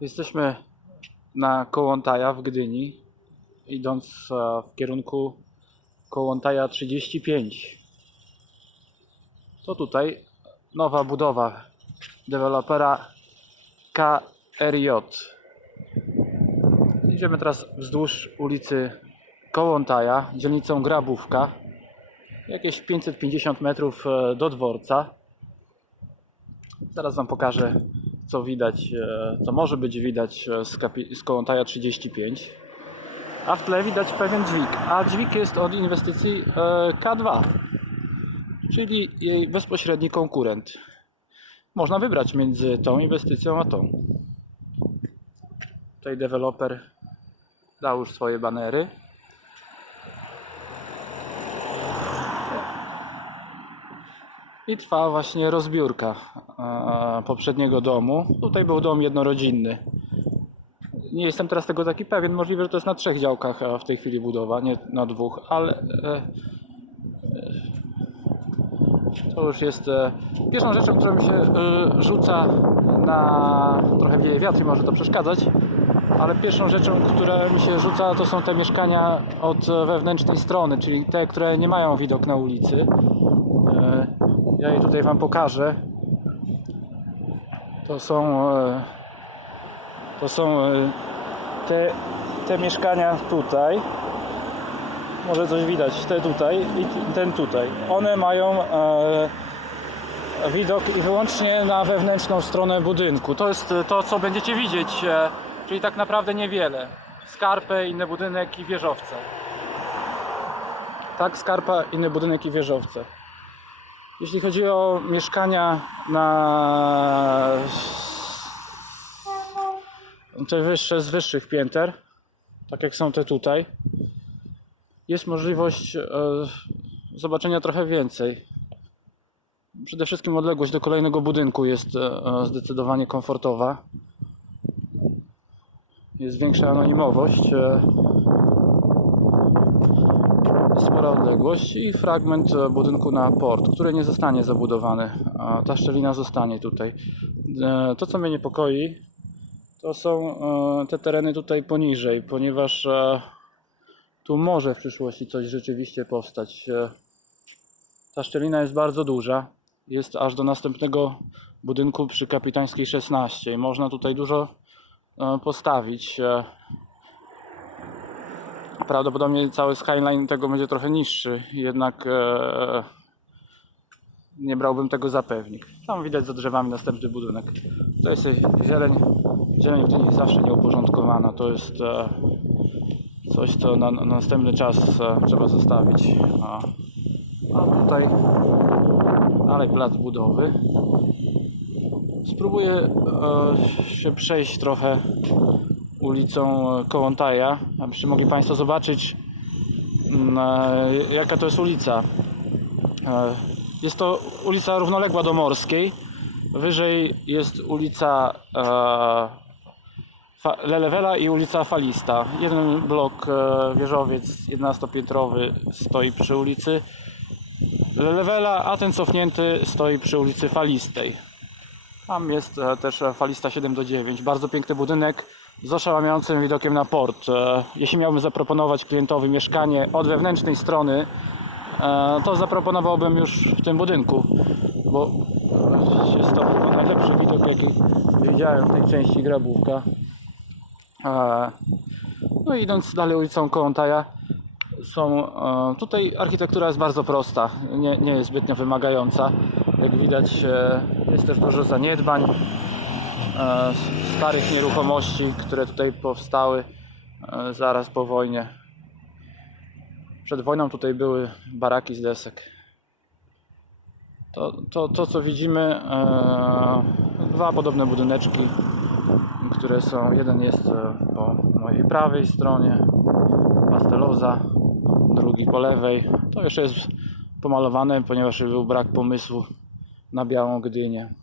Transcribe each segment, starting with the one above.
Jesteśmy na Kołątaja w Gdyni, idąc e, w kierunku Kołątaja 35. To tutaj nowa budowa dewelopera KRJ. Idziemy teraz wzdłuż ulicy Kołątaja, dzielnicą Grabówka. Jakieś 550 metrów e, do dworca. Zaraz Wam pokażę, co widać, e, co może być widać e, z, kapi- z Kołątaja 35. A w tle widać pewien dźwig. A dźwig jest od inwestycji e, K2, czyli jej bezpośredni konkurent. Można wybrać między tą inwestycją a tą. Tutaj deweloper dał już swoje banery. I trwa właśnie rozbiórka e, poprzedniego domu. Tutaj był dom jednorodzinny. Nie jestem teraz tego taki pewien. Możliwe, że to jest na trzech działkach e, w tej chwili budowa, nie na dwóch, ale e, to już jest pierwszą rzeczą, którą mi się rzuca na trochę wieje wiatr i może to przeszkadzać, ale pierwszą rzeczą, która mi się rzuca, to są te mieszkania od wewnętrznej strony, czyli te, które nie mają widok na ulicy. Ja je tutaj Wam pokażę. To są e, to są e, te, te mieszkania tutaj. Może coś widać, te tutaj i ten tutaj. One mają e, widok wyłącznie na wewnętrzną stronę budynku. To jest to, co będziecie widzieć, czyli tak naprawdę niewiele. Skarpę, inny budynek i wieżowce. Tak, skarpa, inny budynek i wieżowce. Jeśli chodzi o mieszkania na te wyższe z wyższych pięter, tak jak są te tutaj, jest możliwość e, zobaczenia trochę więcej. Przede wszystkim odległość do kolejnego budynku jest e, e, zdecydowanie komfortowa. Jest większa anonimowość. E, spora odległość i fragment e, budynku na port, który nie zostanie zabudowany. Ta szczelina zostanie tutaj. E, To, co mnie niepokoi, to są e, te tereny tutaj poniżej, ponieważ tu może w przyszłości coś rzeczywiście powstać. Ta szczelina jest bardzo duża. Jest aż do następnego budynku przy Kapitańskiej 16 i można tutaj dużo postawić. Prawdopodobnie cały skyline tego będzie trochę niższy, jednak e, nie brałbym tego za pewnik. Tam widać za drzewami następny budynek. To jest zieleń. Zieleń w Gdyni zawsze nieuporządkowana. To jest e, coś, co na, na następny czas e, trzeba zostawić. A, a tutaj dalej plac budowy. Spróbuję e, się przejść trochę ulicą Kołątaja, abyście mogli Państwo zobaczyć mm, e, jaka to jest ulica. E, Jest to ulica równoległa do Morskiej. Wyżej jest ulica e, Lelewela i ulica Falista. Jeden blok e, wieżowiec 11-piętrowy stoi przy ulicy Lelewela, a ten cofnięty stoi przy ulicy Falistej. Tam jest e, też e, Falista 7 do 9. Bardzo piękny budynek z oszałamiającym widokiem na port. E, Jeśli miałbym zaproponować klientowi mieszkanie od wewnętrznej strony, e, to zaproponowałbym już w tym budynku, bo jest to chyba najlepszy widok, jaki widziałem w tej części Grabówka. E, No i idąc dalej ulicą Kołątaja, są, tutaj architektura jest bardzo prosta, nie, nie jest zbytnio wymagająca. Jak widać jest też dużo zaniedbań, starych nieruchomości, które tutaj powstały e, zaraz po wojnie. Przed wojną tutaj były baraki z desek. To, to, to co widzimy, e, dwa podobne budyneczki, które są, jeden jest e, po mojej prawej stronie, pasteloza, drugi po lewej. To jeszcze jest pomalowane, ponieważ był brak pomysłu na białą Gdynię.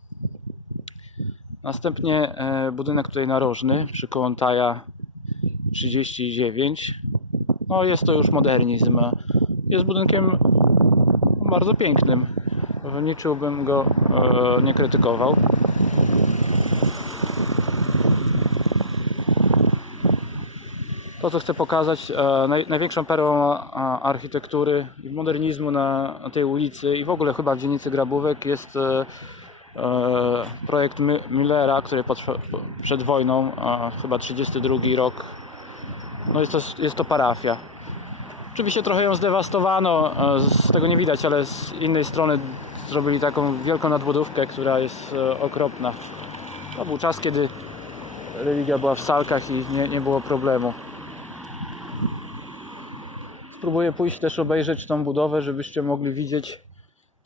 Następnie e, budynek tutaj narożny przy Kołątaja 39. No jest to już modernizm. Jest budynkiem bardzo pięknym. W niczym go e, nie krytykował. to, co chcę pokazać, e, naj, największą perłą architektury i modernizmu na tej ulicy i w ogóle chyba w dzielnicy Grabówek jest projekt My- Millera, który przed wojną, e, chyba 32 rok. No jest to, jest to parafia. Oczywiście trochę ją zdewastowano, e, z tego nie widać, ale z innej strony zrobili taką wielką nadbudówkę, która jest e, okropna. To był czas, kiedy religia była w salkach i nie, nie było problemu. Spróbuję pójść też obejrzeć tą budowę, żebyście mogli widzieć.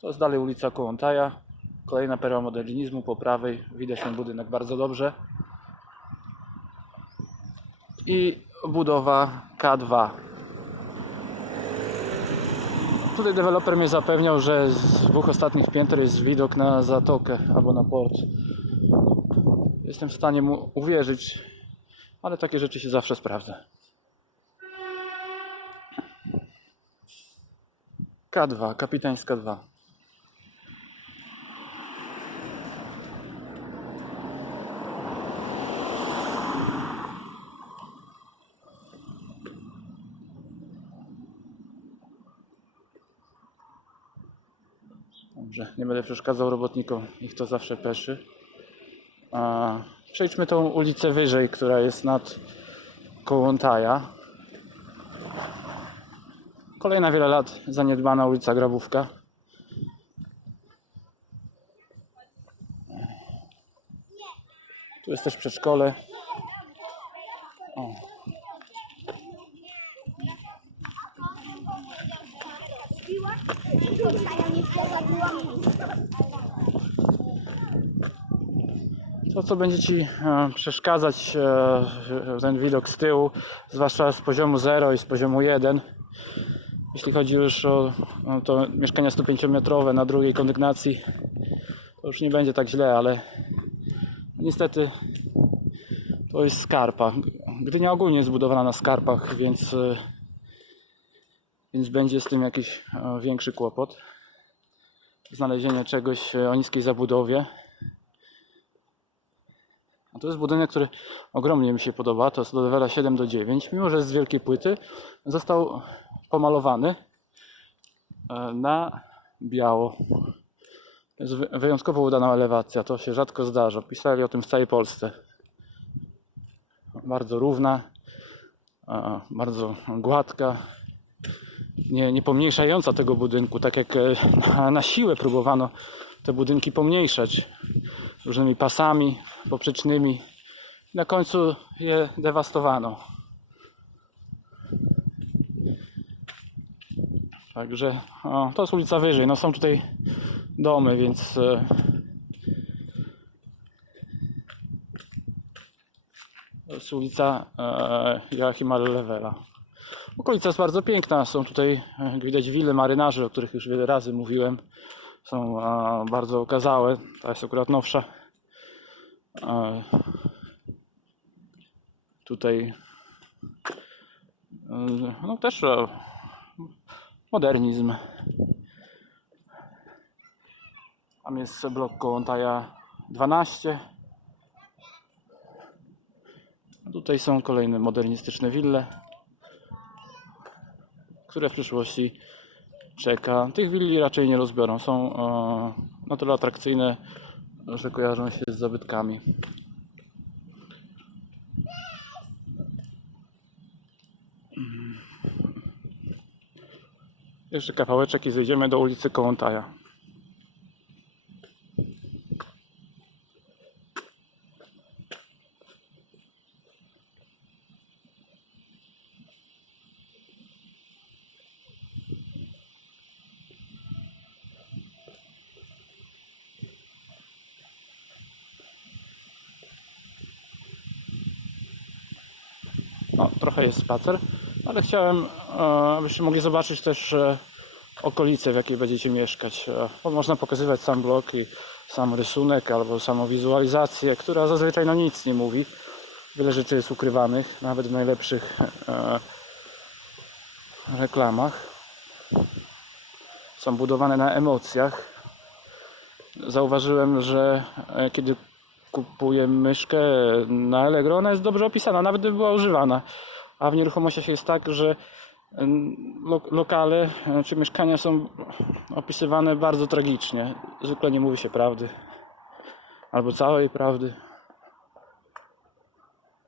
To jest dalej ulica Kołątaja. Kolejna perła modernizmu po prawej. Widać ten budynek bardzo dobrze. I budowa K2. Tutaj deweloper mnie zapewniał, że z dwóch ostatnich pięter jest widok na zatokę albo na port. Jestem w stanie mu uwierzyć, ale takie rzeczy się zawsze sprawdza. K2, kapitańska 2. Dobrze, nie będę przeszkadzał robotnikom, ich to zawsze peszy. A, przejdźmy tą ulicę wyżej, która jest nad Kołątaja. Kolejna wiele lat zaniedbana ulica Grabówka. Tu jest też przedszkole. Co będzie Ci e, przeszkadzać, e, ten widok z tyłu, zwłaszcza z poziomu 0 i z poziomu 1, jeśli chodzi już o, to mieszkania 105-metrowe na drugiej kondygnacji, to już nie będzie tak źle, ale niestety to jest skarpa. Gdynia ogólnie jest zbudowana na skarpach, więc, e, więc będzie z tym jakiś większy kłopot. Znalezienie czegoś o niskiej zabudowie. To jest budynek, który ogromnie mi się podoba. To jest do levela 7 do 9. Mimo, że jest z wielkiej płyty, został pomalowany e, na biało. Jest wy- wyjątkowo udana elewacja. To się rzadko zdarza. Pisali o tym w całej Polsce. Bardzo równa, bardzo gładka. Nie, nie pomniejszająca tego budynku, tak jak e, na, na siłę próbowano te budynki pomniejszać różnymi pasami poprzecznymi. Na końcu je dewastowano. Także o, to jest ulica wyżej. No są tutaj domy, więc e, to jest ulica e, Joachima Levela. Okolica jest bardzo piękna. Są tutaj, e, jak widać, wille marynarzy, o których już wiele razy mówiłem. Są bardzo okazałe. Ta jest akurat nowsza. Tutaj e, no też e, modernizm. Tam jest blok Kołątaja 12. A Tutaj są kolejne modernistyczne wille, które w przyszłości czeka. Tych willi raczej nie rozbiorą. Są e, na tyle atrakcyjne, że kojarzą się z zabytkami. Jeszcze kawałeczek i zejdziemy do ulicy Kołątaja. No, trochę jest spacer, ale chciałem, e, abyście mogli zobaczyć też e, okolice, w jakiej będziecie mieszkać. E, bo można pokazywać sam blok i sam rysunek albo samą wizualizację, która zazwyczaj no nic nie mówi. Wiele rzeczy jest ukrywanych, nawet w najlepszych reklamach. Są budowane na emocjach. Zauważyłem, że kiedy kupuję myszkę na Allegro, ona jest dobrze opisana, nawet gdyby była używana. A w nieruchomościach jest tak, że lokale e, czy mieszkania są opisywane bardzo tragicznie. Zwykle nie mówi się prawdy. Albo całej prawdy.